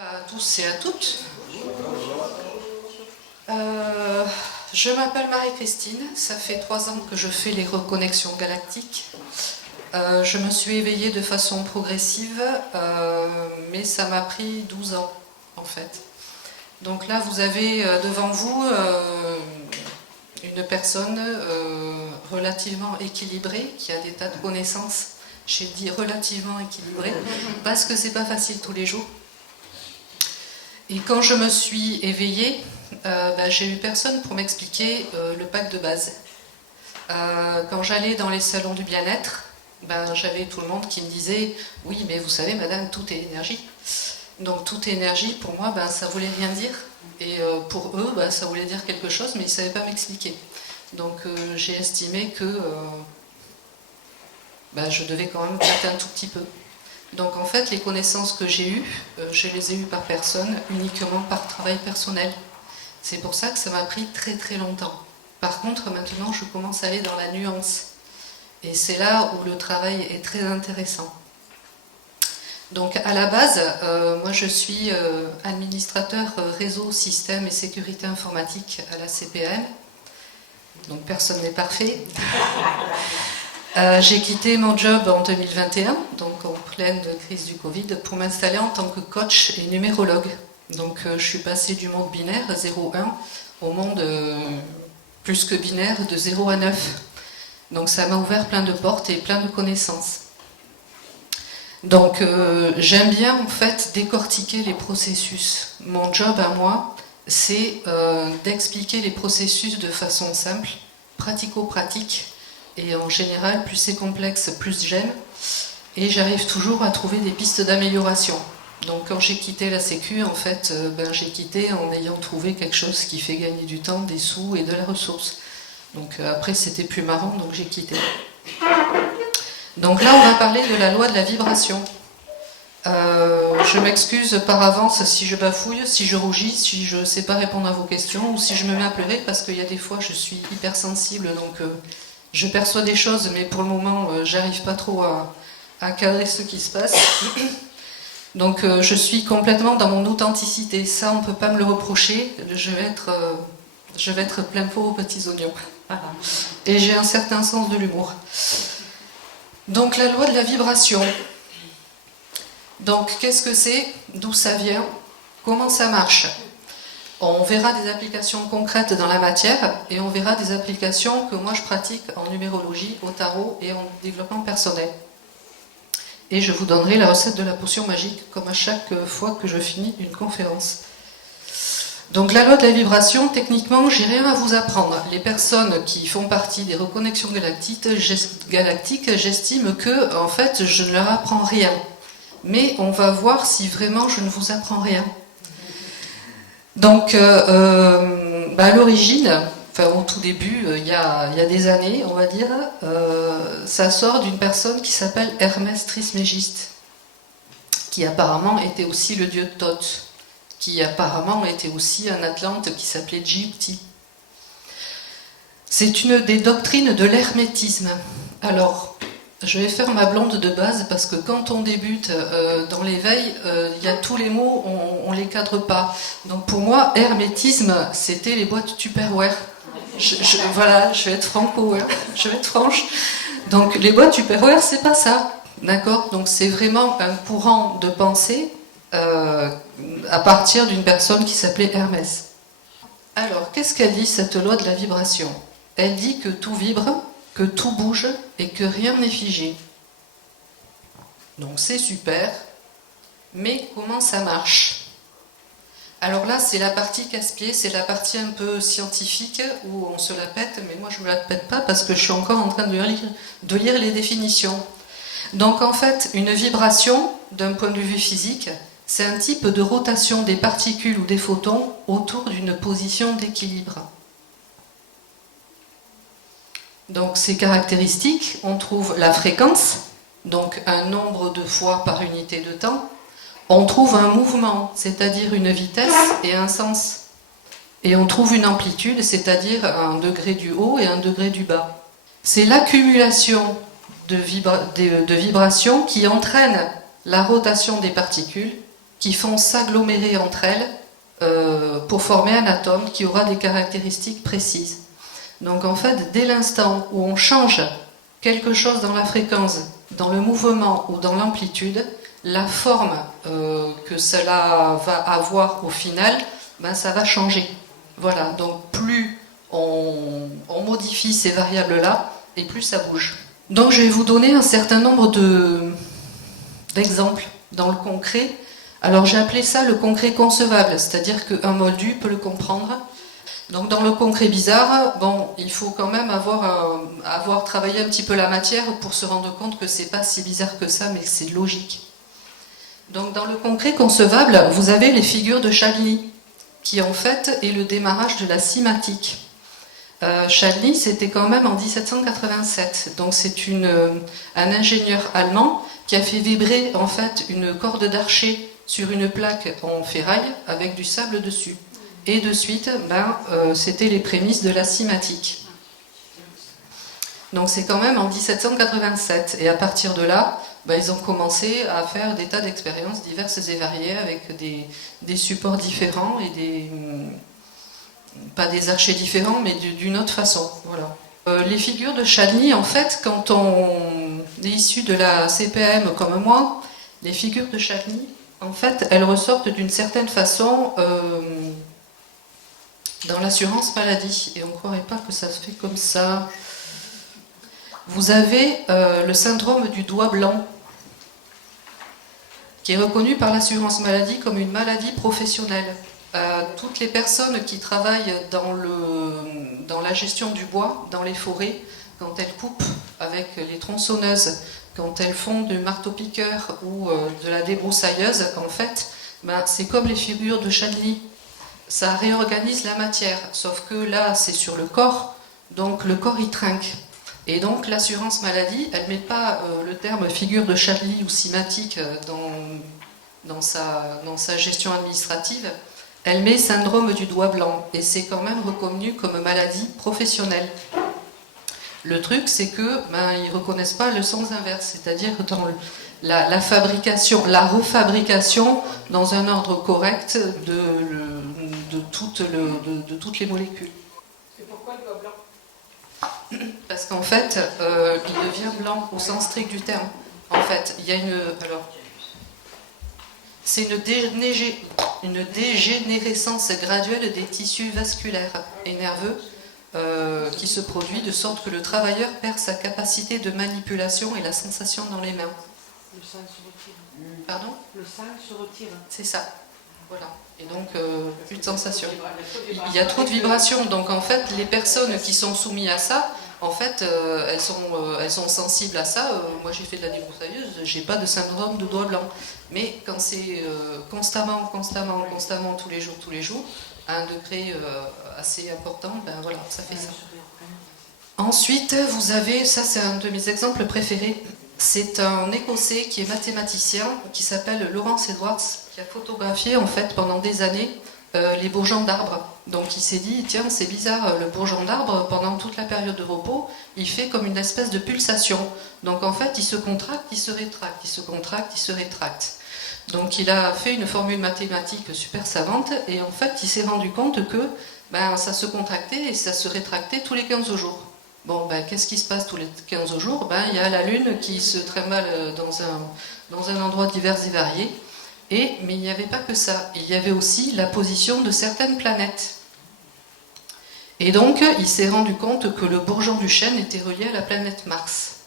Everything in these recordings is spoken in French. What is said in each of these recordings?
À tous et à toutes. Je m'appelle Marie-Christine, ça fait 3 ans que je fais les reconnexions galactiques. Je me suis éveillée de façon progressive, mais ça m'a pris 12 ans en fait. Donc là vous avez devant vous une personne relativement équilibrée, qui a des tas de connaissances. J'ai dit relativement équilibrée, parce que c'est pas facile tous les jours. Et quand je me suis éveillée, j'ai eu personne pour m'expliquer le pack de base. Quand j'allais dans les salons du bien-être, j'avais tout le monde qui me disait « Oui, mais vous savez, madame, tout est énergie. » Donc toute énergie, pour moi, ça voulait rien dire. Et pour eux, ça voulait dire quelque chose, mais ils ne savaient pas m'expliquer. Donc j'ai estimé que je devais quand même gratter un tout petit peu. Donc en fait, les connaissances que j'ai eues, je les ai eues par personne, uniquement par travail personnel. C'est pour ça que ça m'a pris très très longtemps. Par contre, maintenant, je commence à aller dans la nuance. Et c'est là où le travail est très intéressant. Donc à la base, moi je suis administrateur réseau, système et sécurité informatique à la CPAM. Donc personne n'est parfait. J'ai quitté mon job en 2021, donc en pleine crise du Covid, pour m'installer en tant que coach et numérologue. Donc je suis passée du monde binaire 0-1 au monde plus que binaire de 0 à 9. Donc ça m'a ouvert plein de portes et plein de connaissances. Donc j'aime bien en fait décortiquer les processus. Mon job à moi, c'est d'expliquer les processus de façon simple, pratico-pratique. Et en général, plus c'est complexe, plus j'aime. Et j'arrive toujours à trouver des pistes d'amélioration. Donc quand j'ai quitté la Sécu, en fait, j'ai quitté en ayant trouvé quelque chose qui fait gagner du temps, des sous et de la ressource. Donc après, c'était plus marrant, donc j'ai quitté. Donc là, on va parler de la loi de la vibration. Je m'excuse par avance si je bafouille, si je rougis, si je ne sais pas répondre à vos questions, ou si je me mets à pleurer, parce qu'il y a des fois, je suis hypersensible, donc... je perçois des choses, mais pour le moment, j'arrive pas trop à cadrer ce qui se passe. Donc, je suis complètement dans mon authenticité. Ça, on ne peut pas me le reprocher. Je vais être plein pot aux petits oignons. Voilà. Et j'ai un certain sens de l'humour. Donc, la loi de la vibration. Donc, qu'est-ce que c'est? D'où ça vient? Comment ça marche? On verra des applications concrètes dans la matière et on verra des applications que moi je pratique en numérologie, au tarot et en développement personnel. Et je vous donnerai la recette de la potion magique comme à chaque fois que je finis une conférence. Donc la loi de la vibration, techniquement, j'ai rien à vous apprendre. Les personnes qui font partie des reconnexions galactiques, j'estime que en fait je ne leur apprends rien. Mais on va voir si vraiment je ne vous apprends rien. Donc, à l'origine, au tout début, il y a des années, on va dire, ça sort d'une personne qui s'appelle Hermès Trismégiste, qui apparemment était aussi le dieu de Thoth, qui apparemment était aussi un Atlante qui s'appelait Djibouti. C'est une des doctrines de l'hermétisme. Alors, je vais faire ma blonde de base parce que quand on débute dans l'éveil, il y a tous les mots, on les cadre pas. Donc pour moi, hermétisme, c'était les boîtes Tupperware. Voilà, je vais être franco, hein, je vais être franche. Donc les boîtes Tupperware, c'est pas ça, d'accord? Donc c'est vraiment un courant de pensée à partir d'une personne qui s'appelait Hermès. Alors, qu'est-ce qu'elle dit cette loi de la vibration? Elle dit que tout vibre, que tout bouge et que rien n'est figé. Donc c'est super, mais comment ça marche? Alors là, c'est la partie casse-pied, c'est la partie un peu scientifique où on se la pète, mais moi je ne me la pète pas parce que je suis encore en train de lire les définitions. Donc en fait, une vibration, d'un point de vue physique, c'est un type de rotation des particules ou des photons autour d'une position d'équilibre. Donc ces caractéristiques, on trouve la fréquence, donc un nombre de fois par unité de temps. On trouve un mouvement, c'est-à-dire une vitesse et un sens. Et on trouve une amplitude, c'est-à-dire un degré du haut et un degré du bas. C'est l'accumulation de vibrations qui entraîne la rotation des particules qui font s'agglomérer entre elles pour former un atome qui aura des caractéristiques précises. Donc en fait, dès l'instant où on change quelque chose dans la fréquence, dans le mouvement ou dans l'amplitude, la forme que cela va avoir au final, ben, ça va changer. Voilà, donc plus on modifie ces variables-là, et plus ça bouge. Donc je vais vous donner un certain nombre d'exemples dans le concret. Alors j'ai appelé ça le concret concevable, c'est-à-dire qu'un moldu peut le comprendre. Donc dans le concret bizarre, bon, il faut quand même avoir travaillé un petit peu la matière pour se rendre compte que c'est pas si bizarre que ça, mais que c'est logique. Donc dans le concret concevable, vous avez les figures de Chladni, qui en fait est le démarrage de la cymatique. Chladni, c'était quand même en 1787, donc c'est un ingénieur allemand qui a fait vibrer en fait une corde d'archer sur une plaque en ferraille avec du sable dessus. Et de suite, c'était les prémices de la cymatique. Donc c'est quand même en 1787. Et à partir de là, ils ont commencé à faire des tas d'expériences diverses et variées avec des supports différents et pas des archers différents, mais d'une autre façon. Voilà. Les figures de Chladni, en fait, quand on est issu de la CPAM comme moi, les figures de Chladni, en fait, elles ressortent d'une certaine façon dans l'assurance maladie. Et on ne croirait pas que ça se fait comme ça. Vous avez le syndrome du doigt blanc, qui est reconnu par l'assurance maladie comme une maladie professionnelle. Toutes les personnes qui travaillent dans la gestion du bois, dans les forêts, quand elles coupent avec les tronçonneuses, quand elles font du marteau-piqueur ou de la débroussailleuse, en fait, c'est comme les figures de Chladni. Ça réorganise la matière, sauf que là, c'est sur le corps, donc le corps, il trinque. Et donc, l'assurance maladie, elle ne met pas le terme figure de Chladni ou cymatique dans sa gestion administrative. Elle met syndrome du doigt blanc, et c'est quand même reconnu comme maladie professionnelle. Le truc, c'est que ils ne reconnaissent pas le sens inverse, c'est-à-dire dans la fabrication, la refabrication dans un ordre correct de toutes les molécules. C'est pourquoi le doigt blanc? Parce qu'en fait, il devient blanc au sens strict du terme. En fait, il y a c'est une dégénérescence graduelle des tissus vasculaires et nerveux qui se produit de sorte que le travailleur perd sa capacité de manipulation et la sensation dans les mains. Le sang se retire. Pardon ? Le sang se retire. C'est ça. Voilà. Et donc, plus de sensation. Il y a trop de vibrations. Donc, en fait, les personnes qui sont soumises à ça, en fait, elles sont sensibles à ça. Moi, j'ai fait de la débroussailleuse, j'ai pas de syndrome de doigt blanc. Mais quand c'est constamment, tous les jours, à un degré assez important, voilà, ça fait ça. Ensuite, vous avez, ça c'est un de mes exemples préférés, c'est un Écossais qui est mathématicien, qui s'appelle Lawrence Edwards, qui a photographié en fait pendant des années les bourgeons d'arbres. Donc il s'est dit, tiens, c'est bizarre, le bourgeon d'arbre, pendant toute la période de repos, il fait comme une espèce de pulsation. Donc en fait, il se contracte, il se rétracte, il se contracte, il se rétracte. Donc il a fait une formule mathématique super savante, et en fait, il s'est rendu compte que ça se contractait et ça se rétractait tous les 15 jours. Bon, qu'est-ce qui se passe tous les 15 jours ? Il y a la Lune qui se trimballe dans un endroit divers et varié. Mais il n'y avait pas que ça. Il y avait aussi la position de certaines planètes. Et donc, il s'est rendu compte que le bourgeon du chêne était relié à la planète Mars.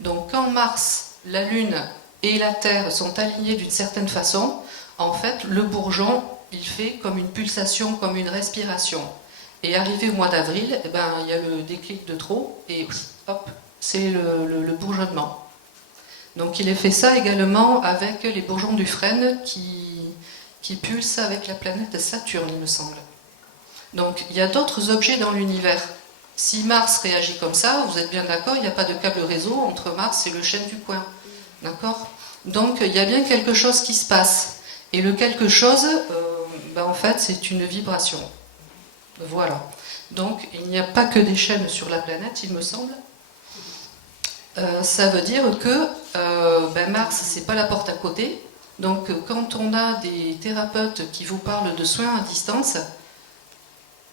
Donc, quand Mars, la Lune et la Terre sont alignés d'une certaine façon, en fait, le bourgeon, il fait comme une pulsation, comme une respiration. Et arrivé au mois d'avril, il y a le déclic de trop, et hop, c'est le bourgeonnement. Donc il a fait ça également avec les bourgeons du frêne qui pulsent avec la planète Saturne, il me semble. Donc il y a d'autres objets dans l'univers. Si Mars réagit comme ça, vous êtes bien d'accord, il n'y a pas de câble réseau entre Mars et le chêne du coin. D'accord ? Donc il y a bien quelque chose qui se passe. Et le quelque chose, en fait, c'est une vibration. Voilà. Donc, il n'y a pas que des chênes sur la planète, il me semble. Ça veut dire que Mars, c'est pas la porte à côté. Donc quand on a des thérapeutes qui vous parlent de soins à distance,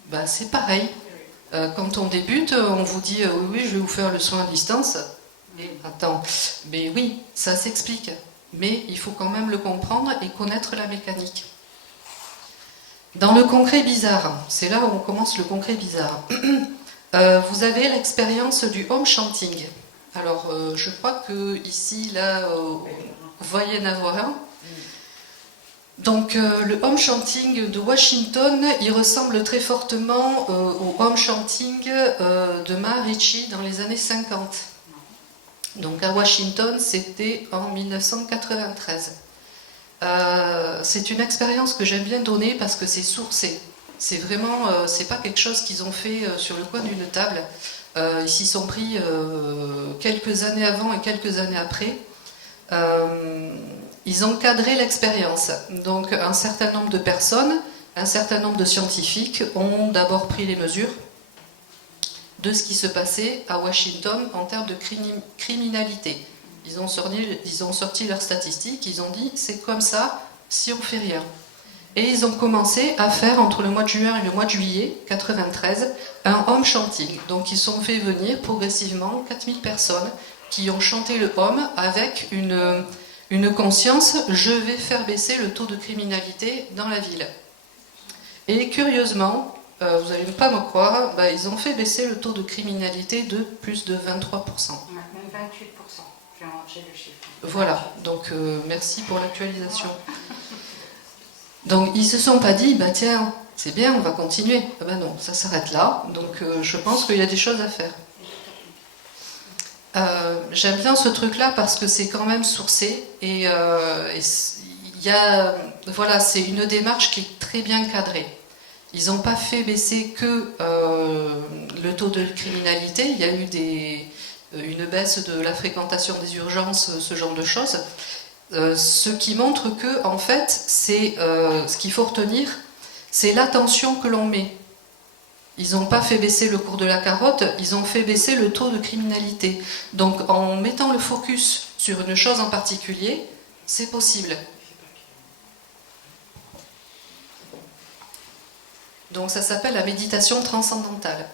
bah, c'est pareil. Quand on débute, on vous dit oui, oui, je vais vous faire le soin à distance. Mais attends, mais oui, ça s'explique. Mais il faut quand même le comprendre et connaître la mécanique. Dans le concret bizarre, c'est là où on commence le concret bizarre. Vous avez l'expérience du home chanting. Alors, je crois que ici, là, vous voyez en avoir un. Donc, le home chanting de Washington, il ressemble très fortement au home chanting de Maharishi dans les années 50. Donc, à Washington, c'était en 1993. C'est une expérience que j'aime bien donner parce que c'est sourcé. C'est vraiment, c'est pas quelque chose qu'ils ont fait sur le coin d'une table. Ils s'y sont pris quelques années avant et quelques années après. Ils ont cadré l'expérience. Donc un certain nombre de personnes, un certain nombre de scientifiques ont d'abord pris les mesures de ce qui se passait à Washington en termes de criminalité. Ils ont sorti leurs statistiques, ils ont dit c'est comme ça si on fait rien. Et ils ont commencé à faire entre le mois de juin et le mois de juillet 93 un home chanting. Donc ils ont fait venir progressivement 4000 personnes qui ont chanté le home avec une conscience, je vais faire baisser le taux de criminalité dans la ville. Et curieusement, vous n'allez pas me croire, ils ont fait baisser le taux de criminalité de plus de 23%. Même 28%, j'ai le chiffre. Voilà, donc merci pour l'actualisation. Donc ils ne se sont pas dit, tiens, c'est bien, on va continuer. Ah ben non, ça s'arrête là, donc je pense qu'il y a des choses à faire. J'aime bien ce truc-là parce que c'est quand même sourcé et voilà, c'est une démarche qui est très bien cadrée. Ils n'ont pas fait baisser que le taux de criminalité, il y a eu une baisse de la fréquentation des urgences, ce genre de choses. Ce qui montre que, en fait, c'est ce qu'il faut retenir, c'est l'attention que l'on met. Ils n'ont pas fait baisser le cours de la carotte, ils ont fait baisser le taux de criminalité. Donc, en mettant le focus sur une chose en particulier, c'est possible. Donc, ça s'appelle la méditation transcendantale.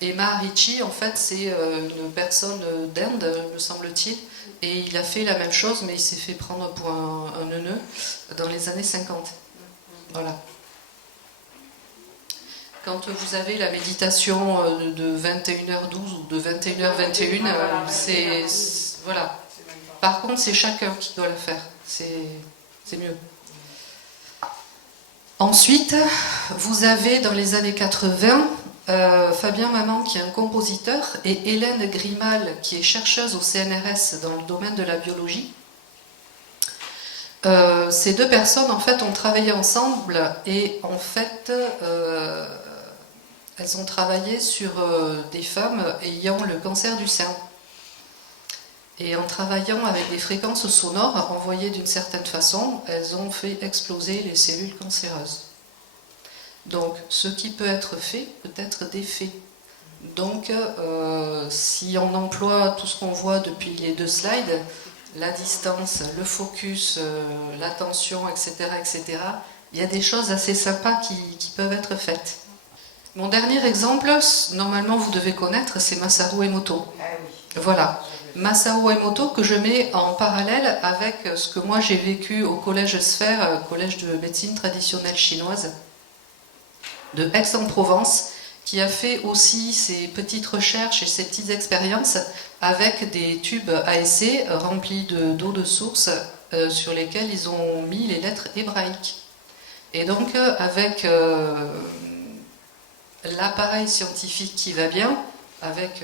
Et Maharishi, en fait, c'est une personne d'Inde, me semble-t-il, et il a fait la même chose, mais il s'est fait prendre pour un neuneu dans les années 50. Voilà. Quand vous avez la méditation de 21h12 ou de 21h21, c'est voilà. Par contre, c'est chacun qui doit la faire. C'est mieux. Ensuite, vous avez dans les années 80 Fabien Maman qui est un compositeur et Hélène Grimal qui est chercheuse au CNRS dans le domaine de la biologie. Ces deux personnes en fait ont travaillé ensemble et en fait elles ont travaillé sur des femmes ayant le cancer du sein. Et en travaillant avec des fréquences sonores envoyées d'une certaine façon, elles ont fait exploser les cellules cancéreuses. Donc, ce qui peut être fait peut être défait. Donc, si on emploie tout ce qu'on voit depuis les deux slides, la distance, le focus, l'attention, etc., etc., il y a des choses assez sympas qui peuvent être faites. Mon dernier exemple, normalement vous devez connaître, c'est Masaru Emoto. Ah oui. Voilà. Masaru Emoto que je mets en parallèle avec ce que moi j'ai vécu au collège Sphère, collège de médecine traditionnelle chinoise de Aix-en-Provence, qui a fait aussi ses petites recherches et ses petites expériences avec des tubes ASC remplis d'eau de source sur lesquels ils ont mis les lettres hébraïques. Et donc avec l'appareil scientifique qui va bien, avec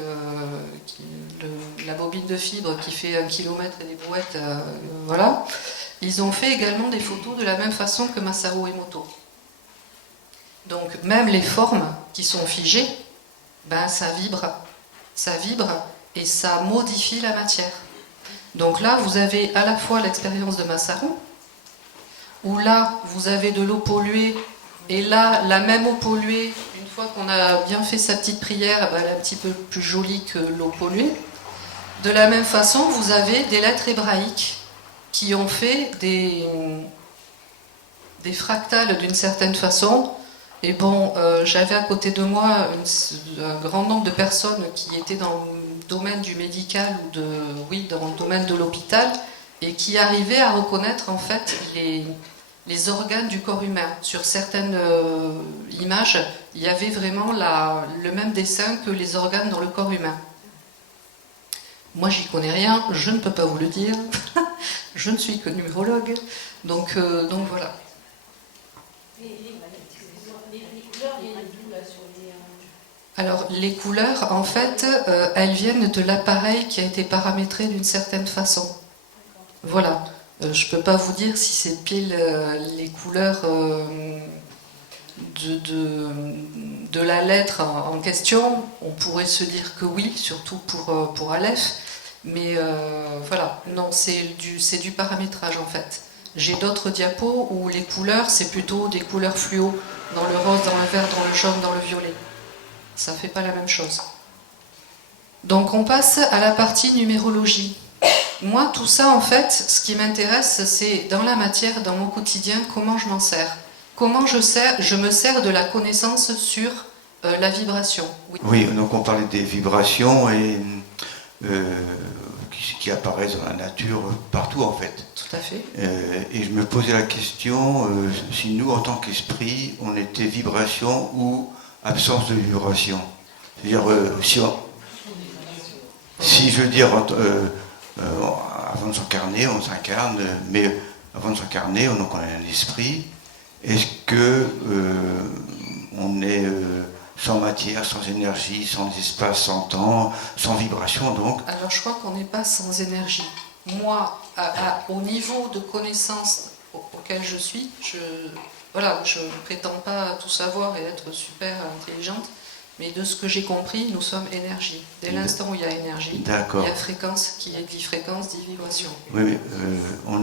la bobine de fibre qui fait 1 km et des brouettes, voilà, ils ont fait également des photos de la même façon que Masaru Emoto. Donc même les formes qui sont figées, ça vibre et ça modifie la matière. Donc là, vous avez à la fois l'expérience de Masaru, où là, vous avez de l'eau polluée, et là, la même eau polluée, une fois qu'on a bien fait sa petite prière, elle est un petit peu plus jolie que l'eau polluée. De la même façon, vous avez des lettres hébraïques. qui ont fait des fractales d'une certaine façon. Et bon, j'avais à côté de moi un grand nombre de personnes qui étaient dans le domaine du médical ou dans le domaine de l'hôpital et qui arrivaient à reconnaître en fait les organes du corps humain. Sur certaines images, il y avait vraiment le même dessin que les organes dans le corps humain. Moi, j'y connais rien, je ne peux pas vous le dire. Je ne suis que numérologue. Donc voilà. Alors, les couleurs, en fait, elles viennent de l'appareil qui a été paramétré d'une certaine façon. Voilà. Je ne peux pas vous dire si c'est pile les couleurs de la lettre en question. On pourrait se dire que oui, surtout pour Aleph. Mais voilà, non, c'est du paramétrage en fait. J'ai d'autres diapos où les couleurs, c'est plutôt des couleurs fluo, dans le rose, dans le vert, dans le jaune, dans le violet. Ça ne fait pas la même chose. Donc on passe à la partie numérologie. Moi, tout ça, en fait, ce qui m'intéresse, c'est dans la matière, dans mon quotidien, comment je m'en sers. Comment je me sers de la connaissance sur la vibration. Oui, donc on parlait des vibrations et qui apparaissent dans la nature partout en fait. Tout à fait. Et je me posais la question si nous, en tant qu'esprit, on était vibration ou absence de vibration. C'est-à-dire, si je veux dire, avant de s'incarner, on s'incarne, mais avant de s'incarner, donc on a un esprit. Est-ce que on est sans matière, sans énergie, sans espace, sans temps, sans vibration donc? Alors je crois qu'on n'est pas sans énergie. Moi, au niveau de connaissance auquel je suis, je ne prétends pas tout savoir et être super intelligente, mais de ce que j'ai compris, nous sommes énergie. Dès l'instant où il y a énergie, il y a fréquence, qui est dit fréquence, dit vibration. Oui, mais on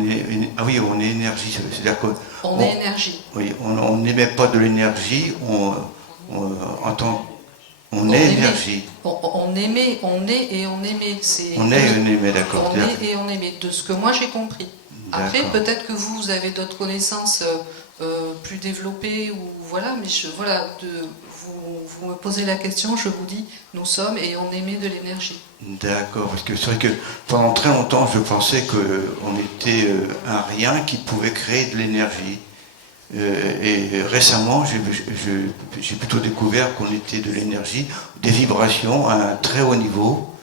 est énergie, c'est-à-dire qu'on est énergie. Oui, on n'émet pas de l'énergie, on est énergie. On émet, on est et on émet. On est et on émet, d'accord. On est et on émet, de ce que moi j'ai compris. Après, peut-être que vous avez d'autres connaissances plus développées, ou voilà, mais vous me posez la question, je vous dis, nous sommes et on émet de l'énergie. D'accord, parce que c'est vrai que pendant très longtemps, je pensais qu'on était un rien qui pouvait créer de l'énergie. Et récemment, j'ai plutôt découvert qu'on était de l'énergie, des vibrations à un très haut niveau,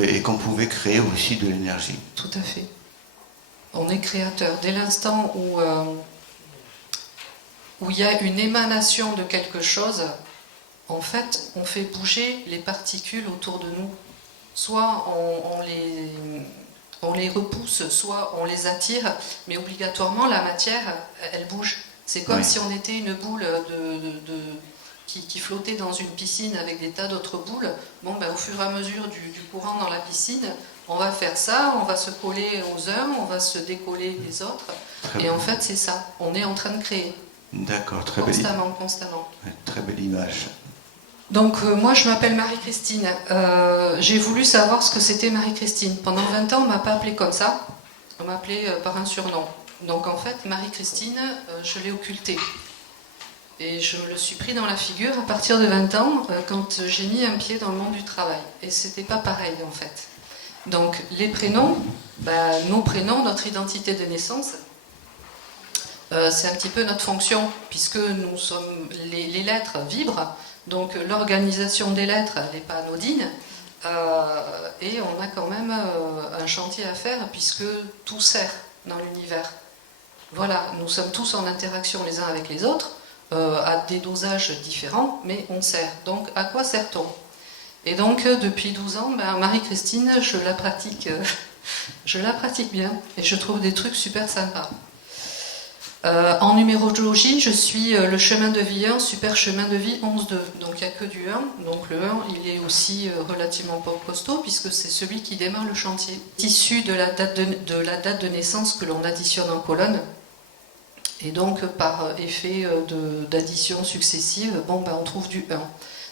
et qu'on pouvait créer aussi de l'énergie. Tout à fait. On est créateur. Dès l'instant où il y a une émanation de quelque chose, en fait, on fait bouger les particules autour de nous. Soit on les repousse, soit on les attire, mais obligatoirement, la matière, elle bouge. C'est comme si on était une boule qui flottait dans une piscine avec des tas d'autres boules. Bon, au fur et à mesure du courant dans la piscine, on va faire ça, on va se coller aux uns, on va se décoller des autres. Et en fait, c'est ça. On est en train de créer. D'accord, très belle. Constamment. Très belle image. Donc moi je m'appelle Marie-Christine. J'ai voulu savoir ce que c'était Marie-Christine. Pendant 20 ans on ne m'a pas appelée comme ça. On m'appelait par un surnom. Donc en fait Marie-Christine, je l'ai occultée. Et je me le suis pris dans la figure à partir de 20 ans quand j'ai mis un pied dans le monde du travail. Et c'était pas pareil en fait. Donc les prénoms, nos prénoms, notre identité de naissance, c'est un petit peu notre fonction, puisque nous sommes, les lettres vibrent, donc l'organisation des lettres n'est pas anodine, et on a quand même un chantier à faire, puisque tout sert dans l'univers. Voilà, nous sommes tous en interaction les uns avec les autres, à des dosages différents, mais on sert. Donc à quoi sert-on? Et donc depuis 12 ans, Marie-Christine, je la pratique bien, et je trouve des trucs super sympas. En numérologie, je suis le chemin de vie 1, super chemin de vie 11-2. Donc il n'y a que du 1. Donc le 1, il est aussi relativement pas costaud, puisque c'est celui qui démarre le chantier. Issu de la date de naissance que l'on additionne en colonne. Et donc par effet d'addition successive, on trouve du 1.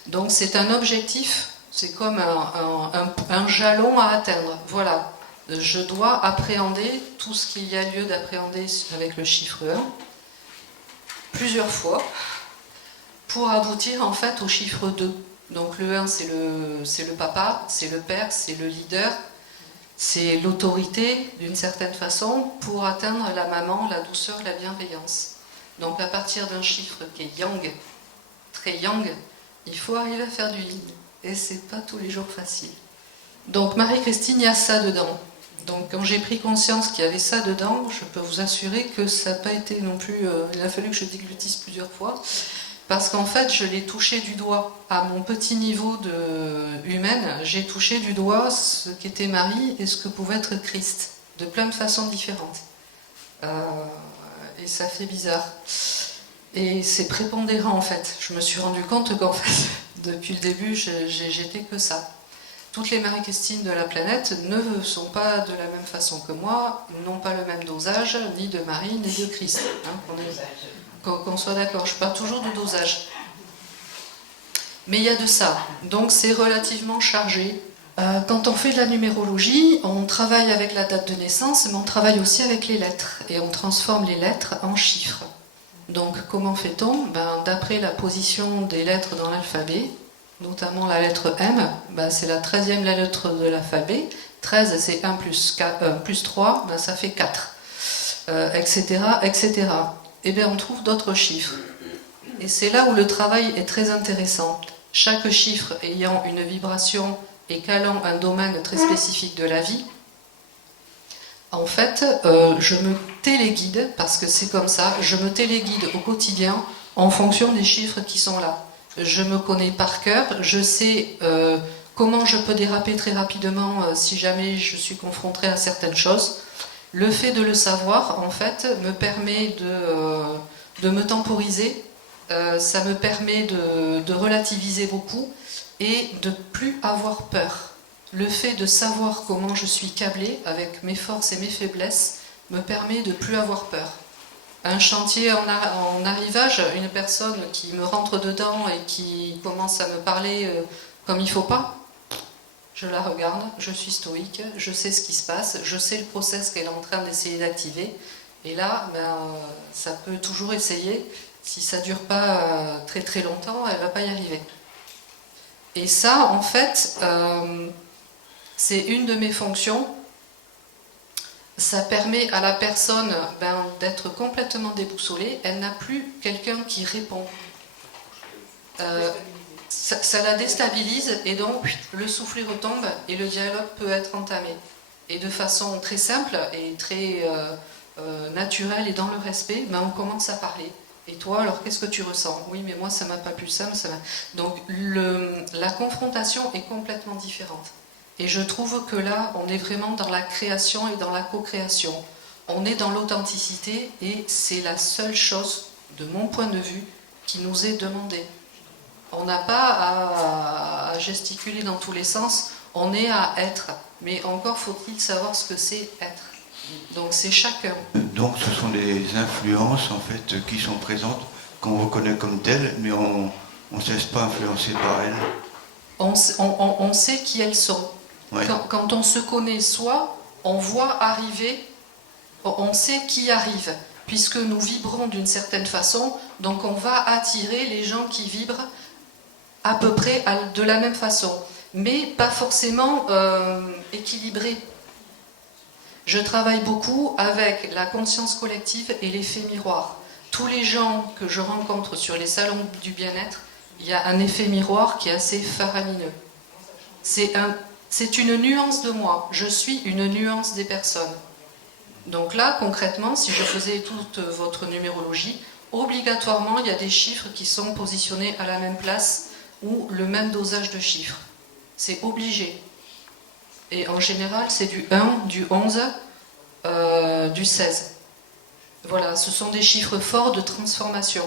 Donc c'est un objectif, c'est comme un jalon à atteindre. Voilà. je dois appréhender tout ce qu'il y a lieu d'appréhender avec le chiffre 1 plusieurs fois pour aboutir en fait au chiffre 2. Donc le 1 c'est le papa, c'est le père, c'est le leader, c'est l'autorité d'une certaine façon pour atteindre la maman, la douceur, la bienveillance. Donc à partir d'un chiffre qui est yang, très yang, il faut arriver à faire du yin. Et c'est pas tous les jours facile. Donc Marie-Christine, il y a ça dedans. Donc quand j'ai pris conscience qu'il y avait ça dedans, je peux vous assurer que ça n'a pas été non plus... il a fallu que je déglutisse plusieurs fois. Parce qu'en fait, je l'ai touché du doigt. À mon petit niveau humaine, j'ai touché du doigt ce qu'était Marie et ce que pouvait être Christ. De plein de façons différentes. Et ça fait bizarre. Et c'est prépondérant en fait. Je me suis rendu compte qu'en fait, depuis le début, j'étais que ça. Toutes les Marie-Christine de la planète ne sont pas de la même façon que moi, n'ont pas le même dosage, ni de Marie, ni de Christ. Qu'on soit d'accord, je parle toujours de dosage. Mais il y a de ça, donc c'est relativement chargé. Quand on fait de la numérologie, on travaille avec la date de naissance, mais on travaille aussi avec les lettres, et on transforme les lettres en chiffres. Donc comment fait-on? D'après la position des lettres dans l'alphabet, notamment la lettre M, c'est la 13e lettre de l'alphabet. 13 c'est 1 plus 3, ça fait 4, etc., etc. Et bien on trouve d'autres chiffres. Et c'est là où le travail est très intéressant. Chaque chiffre ayant une vibration et calant un domaine très spécifique de la vie, en fait, je me téléguide, parce que c'est comme ça, je me téléguide au quotidien en fonction des chiffres qui sont là. Je me connais par cœur, je sais comment je peux déraper très rapidement si jamais je suis confrontée à certaines choses. Le fait de le savoir, en fait, me permet de me temporiser, ça me permet de relativiser beaucoup et de plus avoir peur. Le fait de savoir comment je suis câblée avec mes forces et mes faiblesses me permet de plus avoir peur. Un chantier en arrivage, une personne qui me rentre dedans et qui commence à me parler comme il ne faut pas, je la regarde, je suis stoïque, je sais ce qui se passe, je sais le process qu'elle est en train d'essayer d'activer. Et là, ça peut toujours essayer. Si ça ne dure pas très très longtemps, elle ne va pas y arriver. Et ça, en fait, c'est une de mes fonctions. Ça permet à la personne d'être complètement déboussolée. Elle n'a plus quelqu'un qui répond. Ça la déstabilise et donc le soufflet retombe et le dialogue peut être entamé. Et de façon très simple et très naturelle et dans le respect, on commence à parler. Et toi, alors qu'est-ce que tu ressens? Oui, mais moi ça m'a pas plu ça. Donc la confrontation est complètement différente. Et je trouve que là, on est vraiment dans la création et dans la co-création. On est dans l'authenticité et c'est la seule chose, de mon point de vue, qui nous est demandée. On n'a pas à gesticuler dans tous les sens, on est à être. Mais encore faut-il savoir ce que c'est être. Donc c'est chacun. Donc ce sont des influences en fait qui sont présentes, qu'on reconnaît comme telles, mais on ne se laisse pas influencer par elles. On sait qui elles sont. Ouais. Quand on se connaît soi, on voit arriver, on sait qui arrive, puisque nous vibrons d'une certaine façon, donc on va attirer les gens qui vibrent à peu près de la même façon, mais pas forcément équilibrés. Je travaille beaucoup avec la conscience collective et l'effet miroir. Tous les gens que je rencontre sur les salons du bien-être, il y a un effet miroir qui est assez faramineux. C'est une nuance de moi, je suis une nuance des personnes. Donc là, concrètement, si je faisais toute votre numérologie, obligatoirement, il y a des chiffres qui sont positionnés à la même place ou le même dosage de chiffres. C'est obligé. Et en général, c'est du 1, du 11, du 16. Voilà, ce sont des chiffres forts de transformation.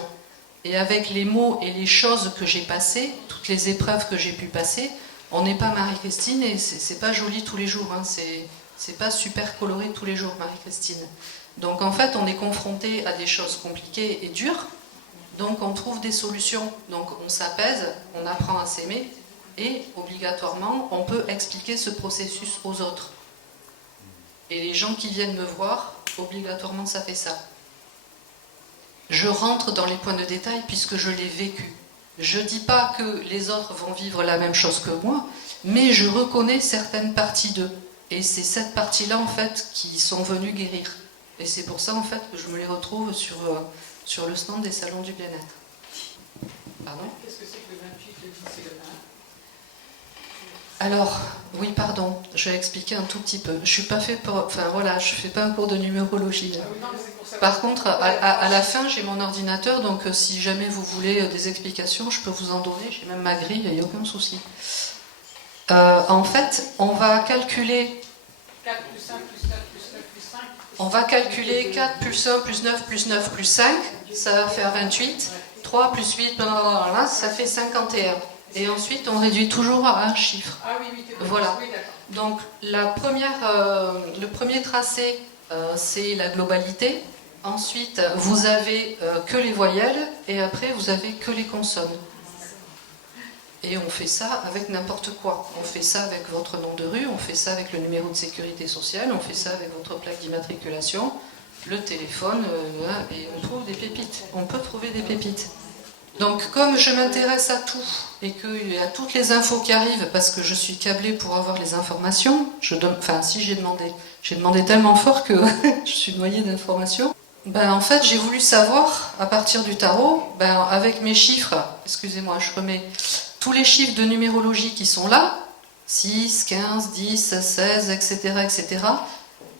Et avec les mots et les choses que j'ai passées, toutes les épreuves que j'ai pu passer, on n'est pas Marie-Christine et c'est pas joli tous les jours, hein, c'est pas super coloré tous les jours, Marie-Christine. Donc en fait, on est confronté à des choses compliquées et dures, donc on trouve des solutions. Donc on s'apaise, on apprend à s'aimer et obligatoirement, on peut expliquer ce processus aux autres. Et les gens qui viennent me voir, obligatoirement, ça fait ça. Je rentre dans les points de détail puisque je l'ai vécu. Je ne dis pas que les autres vont vivre la même chose que moi, mais je reconnais certaines parties d'eux. Et c'est cette partie-là, en fait, qui sont venues guérir. Et c'est pour ça, en fait, que je me les retrouve sur le stand des salons du bien-être. Pardon ? Qu'est-ce que c'est que le 28, le 10 et le 1? Alors, oui, pardon, je vais expliquer un tout petit peu. Je suis pas fait pour... Enfin, voilà, je fais pas un cours de numérologie. Là. Ah oui, non, mais c'est pour ça. Par contre, à la fin, j'ai mon ordinateur, donc si jamais vous voulez des explications, je peux vous en donner. J'ai même ma grille, il n'y a aucun souci. En fait, on va calculer... 4 plus 1 plus 4 plus 9 plus 5. On va calculer 4 plus 1 plus 9 plus 9 plus 5, ça va faire 28. 3 plus 8, blablabla, ça fait 51. Et ensuite, on réduit toujours à un chiffre. Ah oui, oui, t'es bon. Voilà. Oui, d'accord. Donc, le premier tracé, c'est la globalité. Ensuite, vous avez que les voyelles. Et après, vous avez que les consonnes. Et on fait ça avec n'importe quoi. On fait ça avec votre nom de rue, on fait ça avec le numéro de sécurité sociale, on fait ça avec votre plaque d'immatriculation, le téléphone, et on trouve des pépites. On peut trouver des pépites. Donc, comme je m'intéresse à tout, et qu'il y a toutes les infos qui arrivent, parce que je suis câblée pour avoir les informations, si j'ai demandé tellement fort que je suis noyée d'informations, en fait, j'ai voulu savoir, à partir du tarot, avec mes chiffres, excusez-moi, je remets tous les chiffres de numérologie qui sont là, 6, 15, 10, 16, etc., etc.,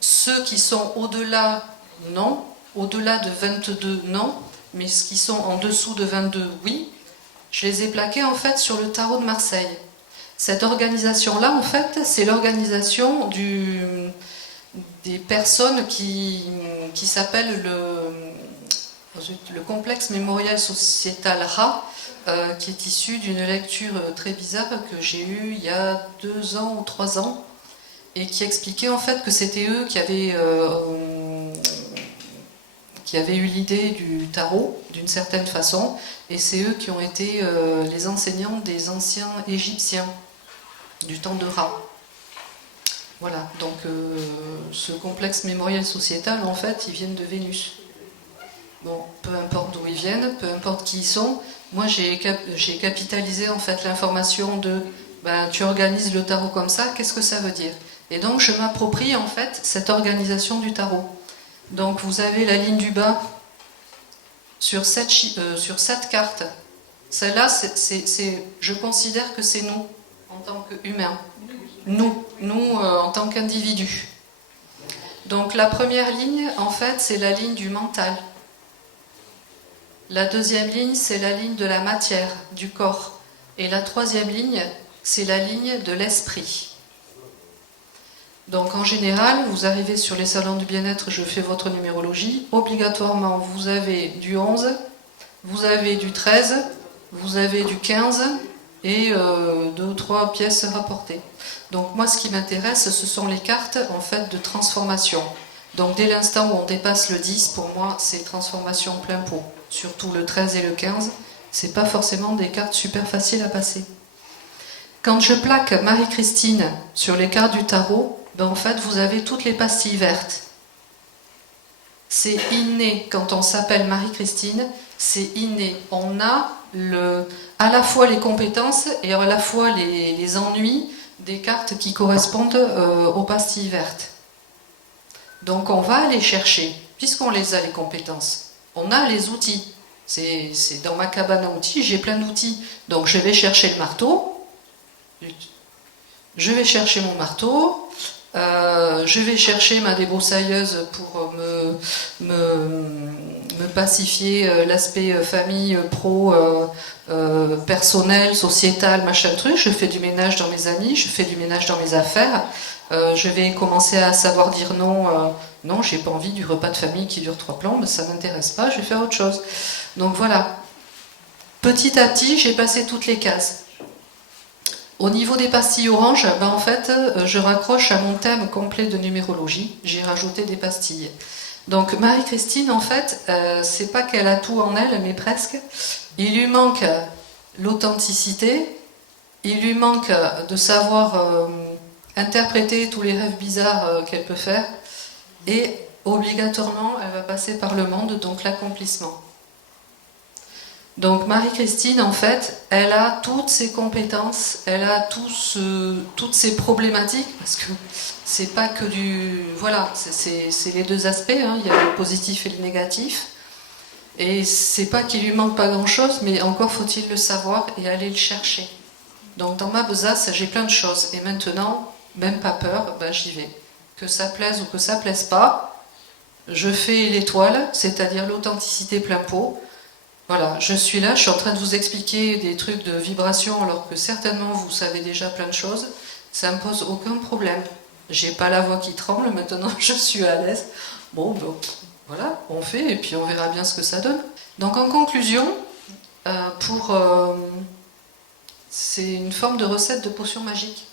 ceux qui sont au-delà, non, au-delà de 22, non, mais ceux qui sont en dessous de 22, oui, je les ai plaqués en fait sur le tarot de Marseille. Cette organisation-là, en fait, c'est l'organisation des personnes qui s'appellent le complexe mémorial sociétal RA, qui est issu d'une lecture très bizarre que j'ai eue il y a 2 ans ou 3 ans, et qui expliquait en fait que c'était eux qui avaient eu l'idée du tarot d'une certaine façon, et c'est eux qui ont été les enseignants des anciens Égyptiens du temps de Ra. Voilà, donc ce complexe mémorial sociétal, en fait, ils viennent de Vénus. Bon, peu importe d'où ils viennent, peu importe qui ils sont, moi j'ai capitalisé en fait l'information de tu organises le tarot comme ça, qu'est-ce que ça veut dire? Et donc je m'approprie en fait cette organisation du tarot. Donc vous avez la ligne du bas sur 7 cartes. Celle-là, je considère que c'est nous, en tant qu'humains. Nous en tant qu'individus. Donc la première ligne, en fait, c'est la ligne du mental. La deuxième ligne, c'est la ligne de la matière, du corps. Et la troisième ligne, c'est la ligne de l'esprit. Donc en général, vous arrivez sur les salons du bien-être, je fais votre numérologie, obligatoirement vous avez du 11, vous avez du 13, vous avez du 15 et 2 ou 3 pièces rapportées. Donc moi ce qui m'intéresse, ce sont les cartes en fait de transformation. Donc dès l'instant où on dépasse le 10, pour moi c'est transformation plein pot. Surtout le 13 et le 15, c'est pas forcément des cartes super faciles à passer. Quand je plaque Marie-Christine sur les cartes du tarot, en fait, vous avez toutes les pastilles vertes. C'est inné. Quand on s'appelle Marie-Christine, c'est inné. On a à la fois les compétences et à la fois les ennuis des cartes qui correspondent aux pastilles vertes. Donc on va aller chercher, puisqu'on les a les compétences, on a les outils. C'est dans ma cabane à outils, j'ai plein d'outils. Donc je vais chercher le marteau, je vais chercher mon marteau, je vais chercher ma débroussailleuse pour me pacifier l'aspect famille, pro, personnel, sociétal, machin truc. Je fais du ménage dans mes amis, je fais du ménage dans mes affaires. Je vais commencer à savoir dire non. Non, j'ai pas envie du repas de famille qui dure 3 plombes, ça m'intéresse pas, je vais faire autre chose. Donc voilà. Petit à petit, j'ai passé toutes les cases. Au niveau des pastilles oranges, en fait, je raccroche à mon thème complet de numérologie. J'ai rajouté des pastilles. Donc Marie-Christine, en fait, c'est pas qu'elle a tout en elle, mais presque. Il lui manque l'authenticité. Il lui manque de savoir interpréter tous les rêves bizarres qu'elle peut faire, et obligatoirement, elle va passer par le monde, donc l'accomplissement. Donc Marie-Christine, en fait, elle a toutes ses compétences, elle a toutes ses problématiques, parce que c'est pas que du... Voilà, c'est les deux aspects, hein, il y a le positif et le négatif. Et c'est pas qu'il lui manque pas grand-chose, mais encore faut-il le savoir et aller le chercher. Donc dans ma besace, j'ai plein de choses. Et maintenant, même pas peur, ben j'y vais. Que ça plaise ou que ça plaise pas, je fais l'étoile, c'est-à-dire l'authenticité plein pot. Voilà, je suis là, je suis en train de vous expliquer des trucs de vibration alors que certainement vous savez déjà plein de choses. Ça me pose aucun problème. J'ai pas la voix qui tremble, maintenant je suis à l'aise. Bon, ben, voilà, on fait et puis on verra bien ce que ça donne. Donc en conclusion, c'est une forme de recette de potion magique.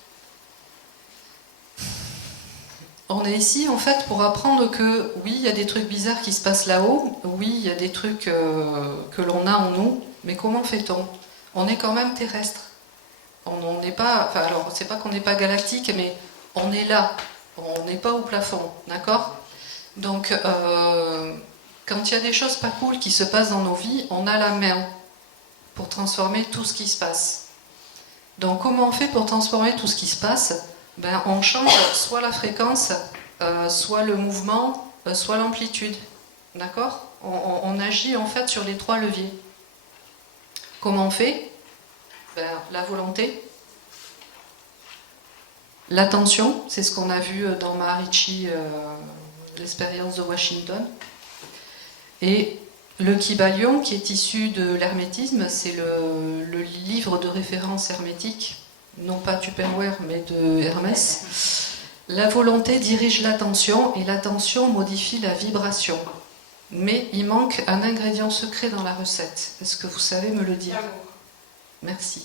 On est ici en fait pour apprendre que oui, il y a des trucs bizarres qui se passent là-haut, oui, il y a des trucs que l'on a en nous, mais comment fait-on? On est quand même terrestre. On n'est pas, enfin alors c'est pas qu'on n'est pas galactique, mais on est là, on n'est pas au plafond, d'accord? Donc quand il y a des choses pas cool qui se passent dans nos vies, on a la main pour transformer tout ce qui se passe. Donc comment on fait pour transformer tout ce qui se passe? Ben, on change soit la fréquence, soit le mouvement, soit l'amplitude. D'accord? On agit en fait sur les 3 leviers. Comment on fait? Ben, la volonté, l'attention, c'est ce qu'on a vu dans Maharishi, l'expérience de Washington. Et le Kybalion, qui est issu de l'hermétisme, c'est le livre de référence hermétique, non pas Tupperware, mais de Hermès. La volonté dirige l'attention et l'attention modifie la vibration. Mais il manque un ingrédient secret dans la recette. Est-ce que vous savez me le dire? Merci.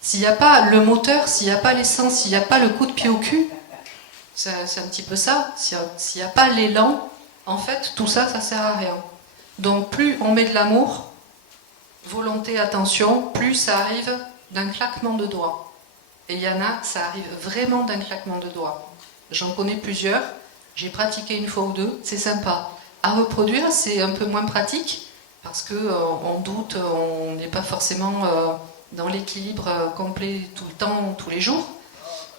S'il n'y a pas le moteur, s'il n'y a pas l'essence, s'il n'y a pas le coup de pied au cul, c'est un petit peu ça. S'il n'y a pas l'élan, en fait, tout ça, ça ne sert à rien. Donc plus on met de l'amour, volonté, attention, plus ça arrive d'un claquement de doigts. Et il y en a, ça arrive vraiment d'un claquement de doigts. J'en connais plusieurs, j'ai pratiqué une fois ou deux, c'est sympa. À reproduire, c'est un peu moins pratique, parce qu'on doute, on n'est pas forcément dans l'équilibre complet tout le temps, tous les jours,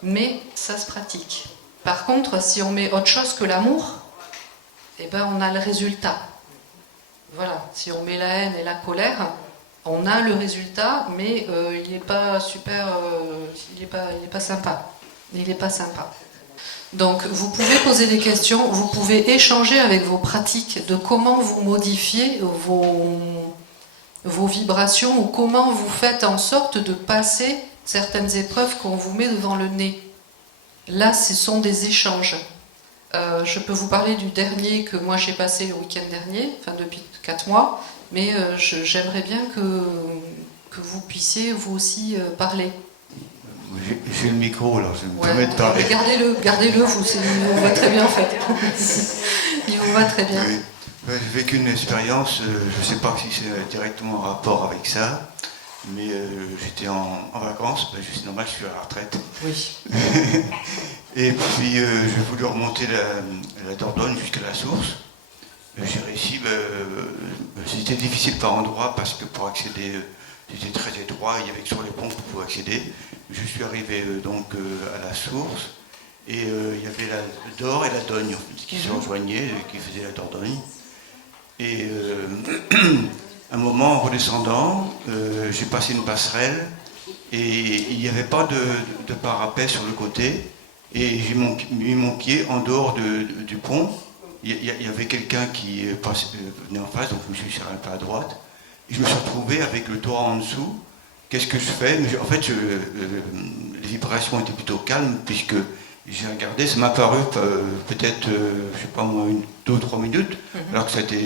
mais ça se pratique. Par contre, si on met autre chose que l'amour, eh ben on a le résultat. Voilà, si on met la haine et la colère, on a le résultat, mais il n'est pas super, il n'est pas sympa. Il n'est pas sympa. Donc, vous pouvez poser des questions, vous pouvez échanger avec vos pratiques de comment vous modifiez vos vibrations ou comment vous faites en sorte de passer certaines épreuves qu'on vous met devant le nez. Là, ce sont des échanges. Je peux vous parler du dernier que moi j'ai passé le week-end dernier, enfin depuis 4 mois, mais j'aimerais bien que vous puissiez vous aussi parler. J'ai le micro, alors je me permets de parler. Gardez-le, vous, il vous va très bien en fait. Il vous va très bien. Oui. J'ai vécu une expérience, je ne sais pas si c'est directement en rapport avec ça, mais j'étais en vacances, c'est normal, je suis à la retraite. Oui. Et puis j'ai voulu remonter la Dordogne jusqu'à la source. J'ai réussi, c'était difficile par endroits parce que pour accéder, c'était très étroit, il y avait que sur les ponts pour accéder. Je suis arrivé donc à la source et il y avait la Dor et la Dogne qui se rejoignaient, qui faisaient la Dordogne. Et à un moment, en redescendant, j'ai passé une passerelle et il n'y avait pas de parapet sur le côté. Et j'ai mis mon pied en dehors du pont. Il y avait quelqu'un qui venait en face, donc je me suis un peu à droite. Et je me suis retrouvé avec le toit en dessous. Qu'est-ce que je fais? En fait, les vibrations étaient plutôt calmes, puisque j'ai regardé, ça m'a paru peut-être, je sais pas moi, 2 ou 3 minutes, alors que c'était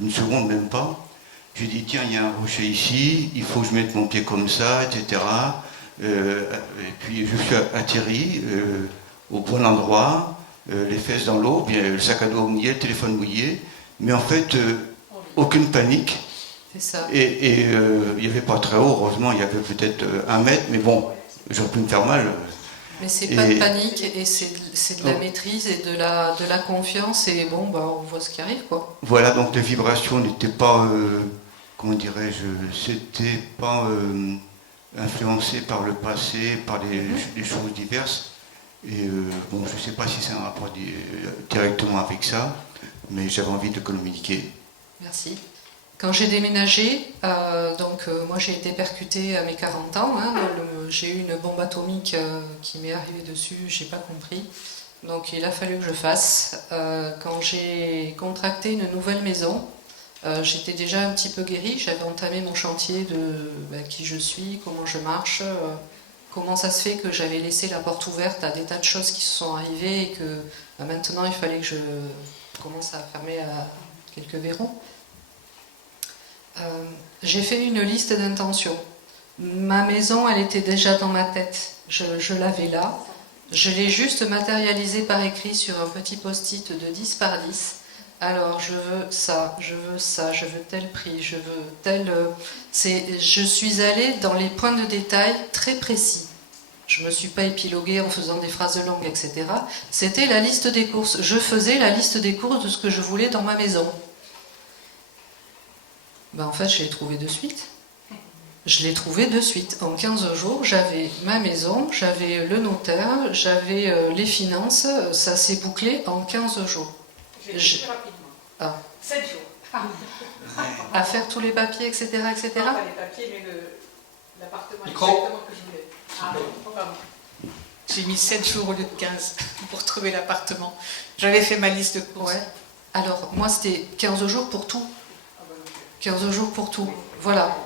une seconde, même pas. J'ai dit, tiens, il y a un rocher ici, il faut que je mette mon pied comme ça, etc. Et puis je suis atterri au bon endroit, les fesses dans l'eau, bien le sac à dos mouillé, le téléphone mouillé, mais en fait aucune panique. C'est ça. Et il n'y avait pas très haut, heureusement il y avait peut-être 1 mètre, mais bon, j'aurais pu me faire mal. Mais c'est pas de Et- panique et c'est de la maîtrise et de la confiance et bon, bah, on voit ce qui arrive, quoi. Voilà, donc les vibrations n'étaient pas, comment dirais-je, c'était pas influencé par le passé, par les choses diverses. Et bon, je ne sais pas si c'est un rapport directement avec ça, mais j'avais envie de communiquer. Merci. Quand j'ai déménagé, moi j'ai été percutée à mes 40 ans, hein, j'ai eu une bombe atomique qui m'est arrivée dessus, j'ai pas compris. Donc il a fallu que je fasse. Quand j'ai contracté une nouvelle maison, j'étais déjà un petit peu guérie, j'avais entamé mon chantier de qui je suis, comment je marche, comment ça se fait que j'avais laissé la porte ouverte à des tas de choses qui se sont arrivées et que maintenant il fallait que je commence à fermer quelques verrous. J'ai fait une liste d'intentions. Ma maison, elle était déjà dans ma tête. Je l'avais là. Je l'ai juste matérialisée par écrit sur un petit post-it de 10 par 10. Alors, je veux ça, je veux ça, je veux tel prix, je veux tel... Je suis allée dans les points de détail très précis. Je ne me suis pas épiloguée en faisant des phrases longues, etc. C'était la liste des courses. Je faisais la liste des courses de ce que je voulais dans ma maison. En fait, je l'ai trouvé de suite. Je l'ai trouvé de suite. En 15 jours, j'avais ma maison, j'avais le notaire, j'avais les finances. Ça s'est bouclé en 15 jours. J'ai fait rapidement. Ah. 7 jours. À faire tous les papiers, etc. etc. Non, pas les papiers, mais l'appartement Micro. exactement que je voulais. Ah, pardon. J'ai mis 7 jours au lieu de 15 pour trouver l'appartement. J'avais fait ma liste de courses. Ouais. Alors, moi, c'était 15 jours pour tout. Ah, bah, ok. 15 jours pour tout. Voilà.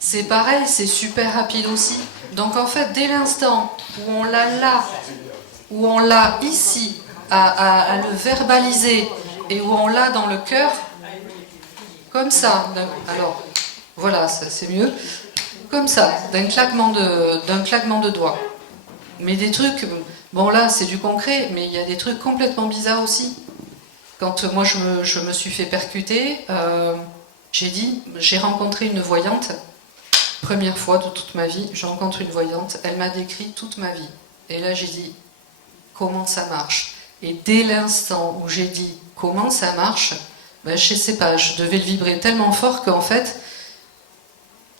C'est pareil, c'est super rapide aussi. Donc en fait, dès l'instant où on l'a là, où on l'a ici, à le verbaliser, et où on l'a dans le cœur, comme ça, alors voilà, c'est mieux, comme ça, d'un claquement de doigts. Mais des trucs, bon là c'est du concret, mais il y a des trucs complètement bizarres aussi. Quand moi je me suis fait percuter, j'ai rencontré une voyante. Première fois de toute ma vie, je rencontre une voyante, elle m'a décrit toute ma vie. Et là j'ai dit, comment ça marche? Et dès l'instant où j'ai dit, comment ça marche, je sais pas, je devais le vibrer tellement fort qu'en fait,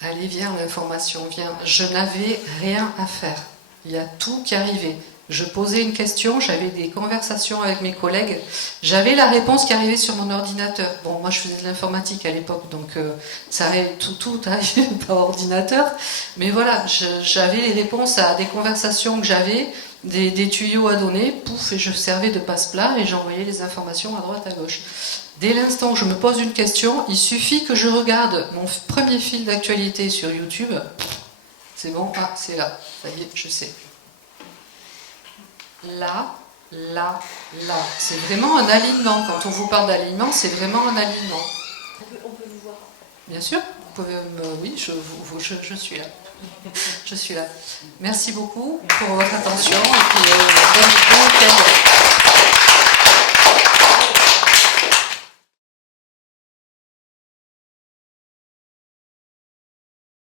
allez viens l'information, viens. Je n'avais rien à faire. Il y a tout qui arrivait. Je posais une question, j'avais des conversations avec mes collègues, j'avais la réponse qui arrivait sur mon ordinateur. Bon, moi je faisais de l'informatique à l'époque, donc ça arrivait, tout arrivait par ordinateur. Mais voilà, j'avais les réponses à des conversations que j'avais, des tuyaux à donner, pouf, et je servais de passe-plat et j'envoyais les informations à droite, à gauche. Dès l'instant où je me pose une question, il suffit que je regarde mon premier fil d'actualité sur YouTube. C'est bon, ah, c'est là, ça y est, je sais. Là. C'est vraiment un alignement. Quand on vous parle d'alignement, c'est vraiment un alignement. On peut vous voir. Bien sûr, vous pouvez oui, je suis là. Je suis là. Merci beaucoup pour votre attention et puis,